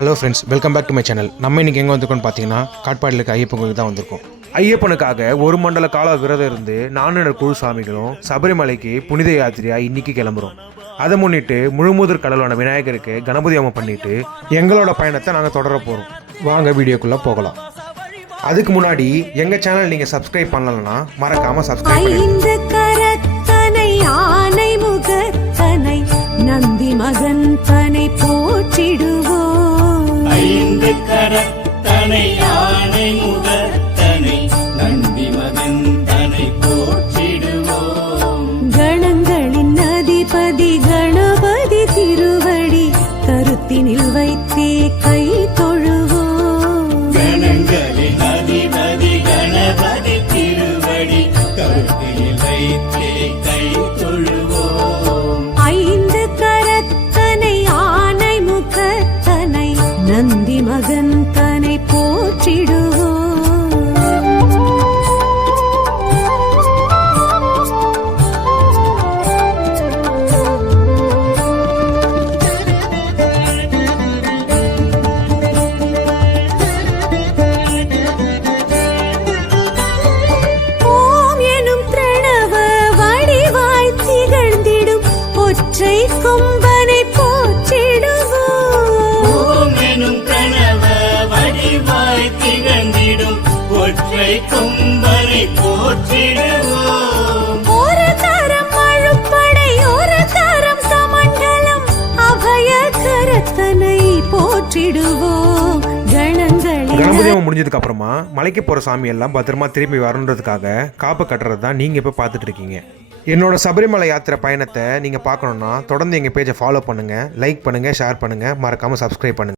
Hello friends, welcome back to my channel. நம்ம இன்றைக்கி எங்கே வந்திருக்கோம்னு பார்த்தீங்கன்னா காட்பாடியில் இருக்க ஐயப்பன் கோயிலுக்கு தான் வந்திருக்கோம். ஐயப்பனுக்காக ஒரு மண்டல கால விரதம் இருந்து 4 குழு சாமிகளும் சபரிமலைக்கு புனித யாத்திரையாக இன்றைக்கி கிளம்புறோம். அதை முன்னிட்டு முழுமுதற் கடவுளான விநாயகருக்கு கணபதி ஹோமம் பண்ணிட்டு எங்களோட பயணத்தை நாங்கள் தொடர போகிறோம். வாங்க வீடியோக்குள்ளே போகலாம். அதுக்கு முன்னாடி எங்கள் சேனல் நீங்கள் சப்ஸ்கிரைப் பண்ணலன்னா மறக்காமல் சப்ஸ்கிரைப் நந்தி மகன் தனை போற்றிடுவோம். ஐந்து கரத்தனை யானை முகத்தனை நந்தி மகன் தனை போற்றிடுவோம். கணங்களின் அதிபதி கணபதி திருவடி கருத்தினில் வைத்தே கை தொழுவோம். கணங்களின் அதிபதி கணபதி திருவடி கருத்தினில் வைத்தே கை தொழுவோம். நந்தி மகன் தனை போற்றிடுவோம். ஓம் எனும் பிரணவ வடிவாய் திகழ்ந்திடும் ஒற்றை கொம்பனை ஒற்றை கொம்பனை போற்றிடுவோம். ஒரு தரம் அழுப்படை ஒரு தரம் சமண்டலம் அபய கரத்தனை போற்றிடுவோம். கணபதி ஹோமம் முடிஞ்சதுக்கு அப்புறமா மலைக்கு போகிற சாமி எல்லாம் பத்திரமா திரும்பி வரணுன்றதுக்காக காப்பு கட்டுறது தான் நீங்கள் இப்போ பார்த்துட்டு இருக்கீங்க. என்னோட சபரிமலை யாத்திரை பயணத்தை நீங்கள் பார்க்கணுன்னா தொடர்ந்து எங்கள் பேஜை ஃபாலோ பண்ணுங்கள், லைக் பண்ணுங்கள், ஷேர் பண்ணுங்கள், மறக்காமல் சப்ஸ்கிரைப் பண்ணுங்கள்.